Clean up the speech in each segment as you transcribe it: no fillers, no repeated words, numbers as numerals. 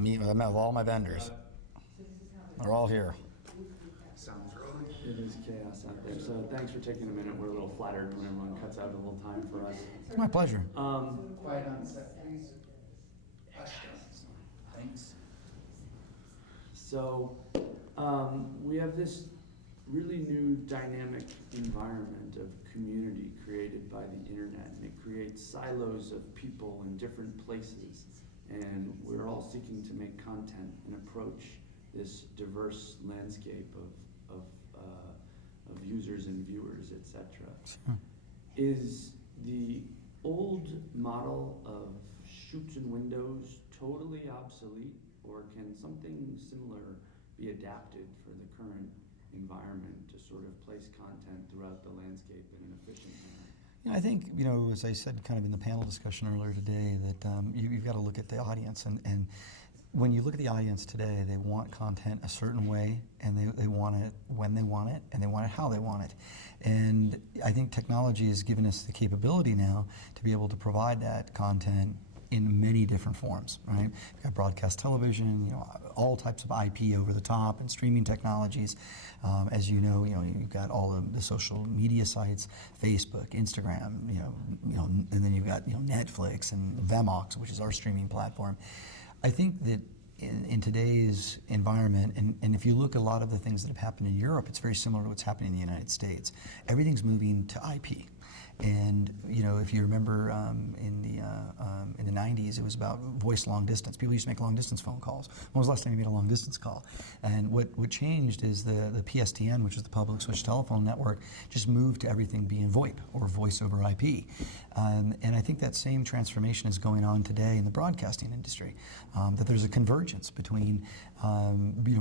I met with all my vendors. They're all here. Sounds really. It is chaos out there. So thanks for taking a minute. We're a little flattered when everyone cuts out a little time for us. It's my pleasure. Quiet on set, please. Questions. Thanks. So we have this really new dynamic environment of community created by the internet, and it creates silos of people in different places, and we're all seeking to make content and approach this diverse landscape of users and viewers, etc. Sure. Is the old model of shoots and windows totally obsolete, or can something similar be adapted for the current environment to sort of place content throughout the landscape in an efficient manner? I think, as I said kind of in the panel discussion earlier today, that you've got to look at the audience. And when you look at the audience today, they want content a certain way, and they want it when they want it, and they want it how they want it. And I think technology has given us the capability now to be able to provide that content in many different forms, right? We've got broadcast television, all types of IP over the top and streaming technologies. As you know, you've got all of the social media sites, Facebook, Instagram, and then you've got Netflix and Vemox, which is our streaming platform. I think that in today's environment, and if you look at a lot of the things that have happened in Europe, it's very similar to what's happening in the United States. Everything's moving to IP. And if you remember in the 90s, it was about voice long distance. People used to make long distance phone calls. When was the last time you made a long distance call? And what changed is the PSTN, which is the public switch telephone network, just moved to everything being VoIP or voice over IP. And I think that same transformation is going on today in the broadcasting industry. That there's a convergence between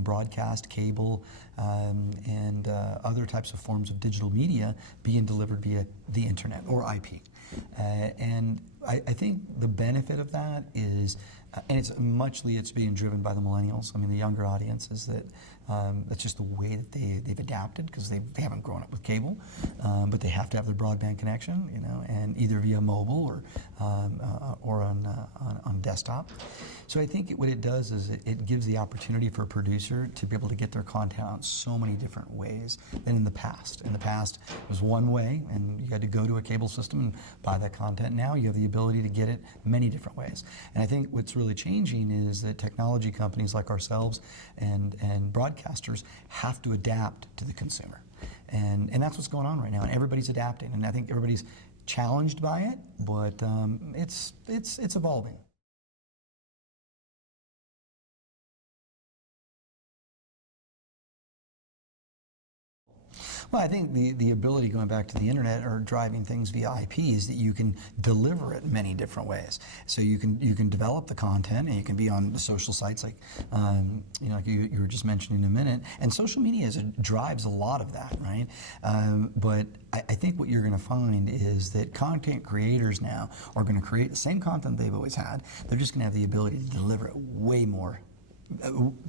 broadcast, cable, and other types of forms of digital media being delivered via the internet or IP. And I think the benefit of that is, and it's being driven by the millennials. I mean, the younger audience is that that's just the way that they've adapted, because they haven't grown up with cable, but they have to have their broadband connection, and either via mobile or on desktop. So I think what it does is it gives the opportunity for a producer to be able to get their content out in so many different ways than in the past. In the past, it was one way, and you had to go to a cable system and buy that content. Now you have the ability to get it many different ways. And I think what's really changing is that technology companies like ourselves and broadcasters have to adapt to the consumer. And that's what's going on right now, and everybody's adapting. And I think everybody's challenged by it, but it's evolving. Well, I think the ability, going back to the internet or driving things via IP, is that you can deliver it many different ways. So you can develop the content, and you can be on the social sites like like you were just mentioning a minute. And social media drives a lot of that, right? But I think what you're going to find is that content creators now are going to create the same content they've always had. They're just going to have the ability to deliver it way more.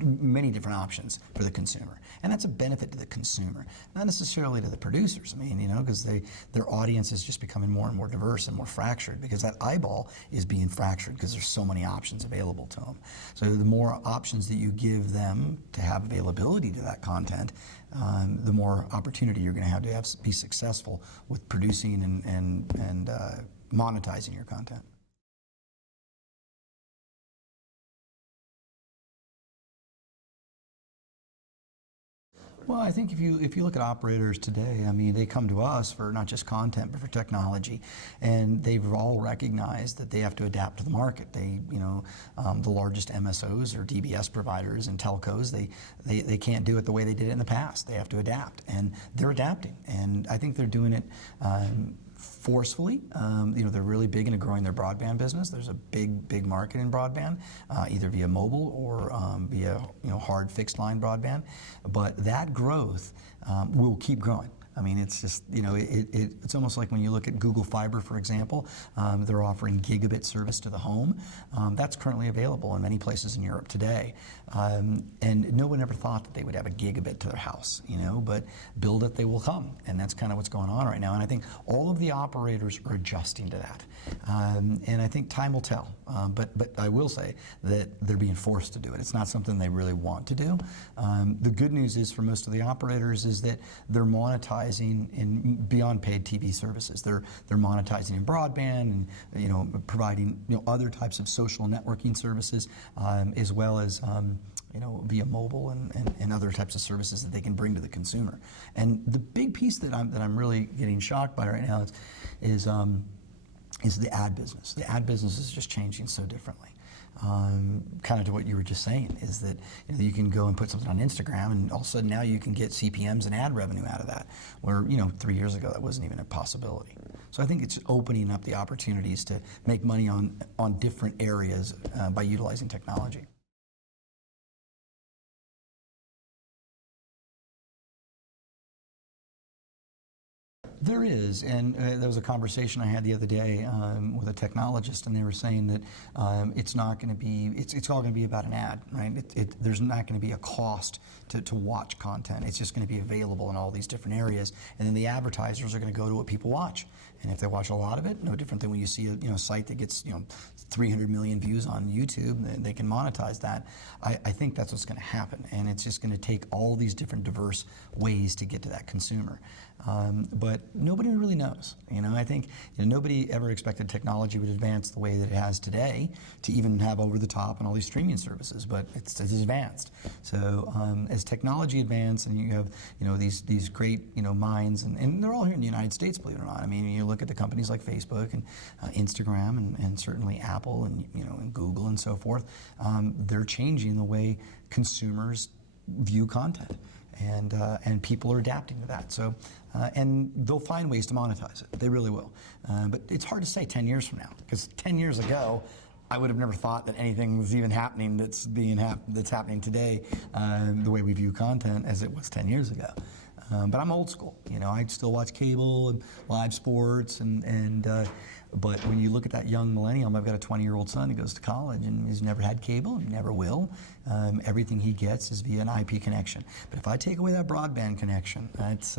Many different options for the consumer, and that's a benefit to the consumer, not necessarily to the producers. I mean, because their audience is just becoming more and more diverse and more fractured, because that eyeball is being fractured because there's so many options available to them. So the more options that you give them to have availability to that content, the more opportunity you're going to have be successful with producing and monetizing your content. Well, I think if you look at operators today, I mean, they come to us for not just content, but for technology, and they've all recognized that they have to adapt to the market. They, the largest MSOs or DBS providers and telcos, they can't do it the way they did it in the past. They have to adapt, and they're adapting, and I think they're doing it forcefully. They're really big into growing their broadband business. There's a big market in broadband, either via mobile or via hard fixed line broadband. But that growth will keep growing. I mean, it's just, it's almost like when you look at Google Fiber, for example, they're offering gigabit service to the home. That's currently available in many places in Europe today. And no one ever thought that they would have a gigabit to their house, but build it, they will come. And that's kind of what's going on right now. And I think all of the operators are adjusting to that. And I think time will tell. But I will say that they're being forced to do it. It's not something they really want to do. The good news is for most of the operators is that they're monetizing in beyond paid TV services. They're monetizing in broadband and providing other types of social networking services, as well as via mobile and other types of services that they can bring to the consumer. And the big piece that I'm really getting shocked by right now is the ad business. The ad business is just changing so differently. Kind of to what you were just saying, is that you can go and put something on Instagram, and all of a sudden now you can get CPMs and ad revenue out of that, where 3 years ago that wasn't even a possibility. So I think it's opening up the opportunities to make money on different areas by utilizing technology. There is, and there was a conversation I had the other day with a technologist, and they were saying that it's not going to be, it's all going to be about an ad, right? There's not going to be a cost to watch content. It's just going to be available in all these different areas, and then the advertisers are going to go to what people watch. And if they watch a lot of it, no different than when you see a site that gets 300 million views on YouTube, they can monetize that. I think that's what's going to happen, and it's just going to take all these different diverse ways to get to that consumer. But nobody really knows. I think nobody ever expected technology would advance the way that it has today to even have over the top and all these streaming services. But it's advanced. So as technology advances, and you have these great minds, and they're all here in the United States, believe it or not. I mean, you look at the companies like Facebook and Instagram and certainly Apple and Google and so forth. They're changing the way consumers view content. And people are adapting to that. So, and they'll find ways to monetize it. They really will. But it's hard to say 10 years from now, because 10 years ago, I would have never thought that anything was even happening that's happening today, the way we view content, as it was 10 years ago. But I'm old school. I still watch cable and live sports, but when you look at that young millennium, I've got a 20-year-old son who goes to college and he's never had cable and never will. Everything he gets is via an IP connection. But if I take away that broadband connection, that's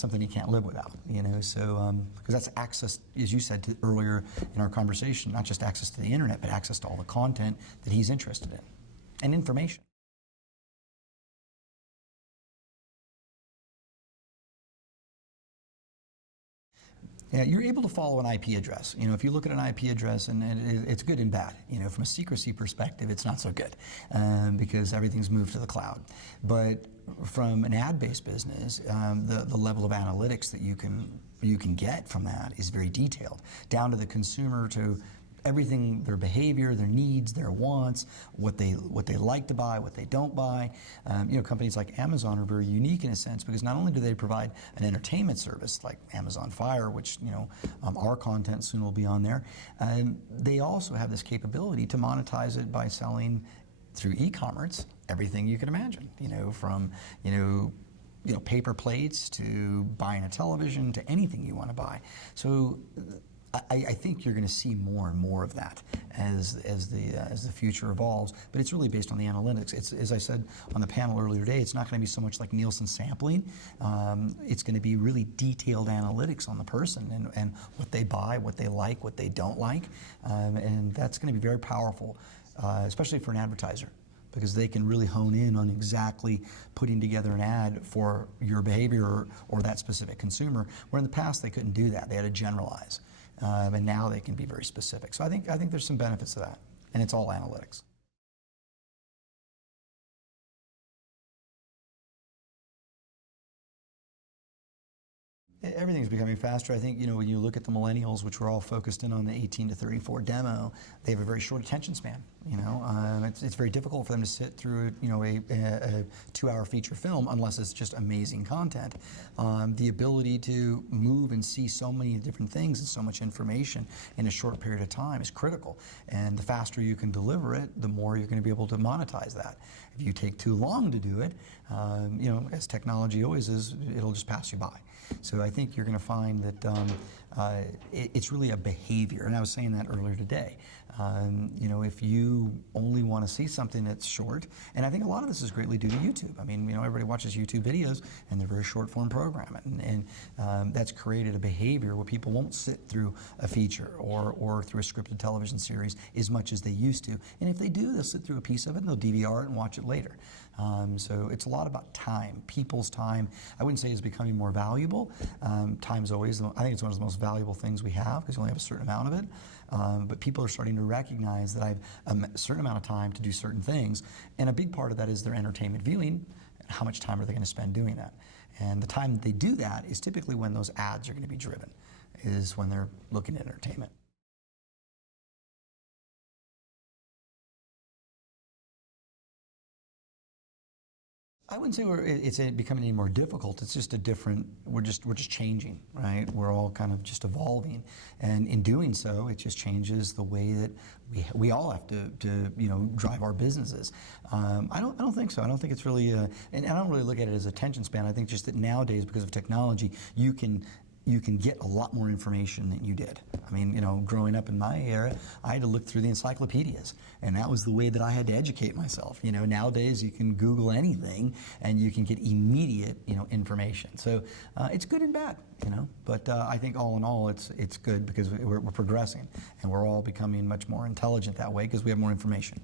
something he can't live without. So because that's access, as you said earlier in our conversation, not just access to the internet, but access to all the content that he's interested in and information. Yeah, you're able to follow an IP address. If you look at an IP address, and it's good and bad. From a secrecy perspective, it's not so good because everything's moved to the cloud. But from an ad-based business, the level of analytics that you can get from that is very detailed, down to the consumer, to everything, their behavior, their needs, their wants, what they like to buy, what they don't buy. Companies like Amazon are very unique in a sense, because not only do they provide an entertainment service like Amazon Fire, which our content soon will be on there, they also have this capability to monetize it by selling through e-commerce everything you can imagine. From paper plates to buying a television to anything you want to buy. So I think you're going to see more and more of that as the future evolves, but it's really based on the analytics. It's, as I said on the panel earlier today, it's not going to be so much like Nielsen sampling. It's going to be really detailed analytics on the person and what they buy, what they like, what they don't like, and that's going to be very powerful, especially for an advertiser, because they can really hone in on exactly putting together an ad for your behavior or that specific consumer, where in the past they couldn't do that. They had to generalize. And now they can be very specific. So I think there's some benefits to that, and it's all analytics. Everything's becoming faster. I think, when you look at the millennials, which we're all focused in on the 18 to 34 demo, they have a very short attention span. It's very difficult for them to sit through, a 2-hour feature film unless it's just amazing content. The ability to move and see so many different things and so much information in a short period of time is critical. And the faster you can deliver it, the more you're going to be able to monetize that. If you take too long to do it, as technology always is, it'll just pass you by. So I think you're going to find that it's really a behavior, and I was saying that earlier today. If you only want to see something that's short, and I think a lot of this is greatly due to YouTube. I mean, everybody watches YouTube videos, and they're very short form programming, and that's created a behavior where people won't sit through a feature or through a scripted television series as much as they used to. And if they do, they'll sit through a piece of it, and they'll DVR it and watch it later. So it's a lot about time. People's time, I wouldn't say is becoming more valuable. Time's always, I think it's one of the most valuable things we have because you only have a certain amount of it. But people are starting to recognize that I have a certain amount of time to do certain things. And a big part of that is their entertainment viewing. How much time are they going to spend doing that? And the time that they do that is typically when those ads are going to be driven, is when they're looking at entertainment. I wouldn't say it's becoming any more difficult. It's just a different. We're just changing, right? We're all kind of just evolving, and in doing so, it just changes the way that we all have to drive our businesses. I don't think so. I don't think it's really, and I don't really look at it as attention span. I think just that nowadays, because of technology, you can get a lot more information than you did. I mean, growing up in my era, I had to look through the encyclopedias, and that was the way that I had to educate myself. Nowadays you can Google anything, and you can get immediate, information. So it's good and bad, But I think all in all, it's good because we're progressing, and we're all becoming much more intelligent that way because we have more information.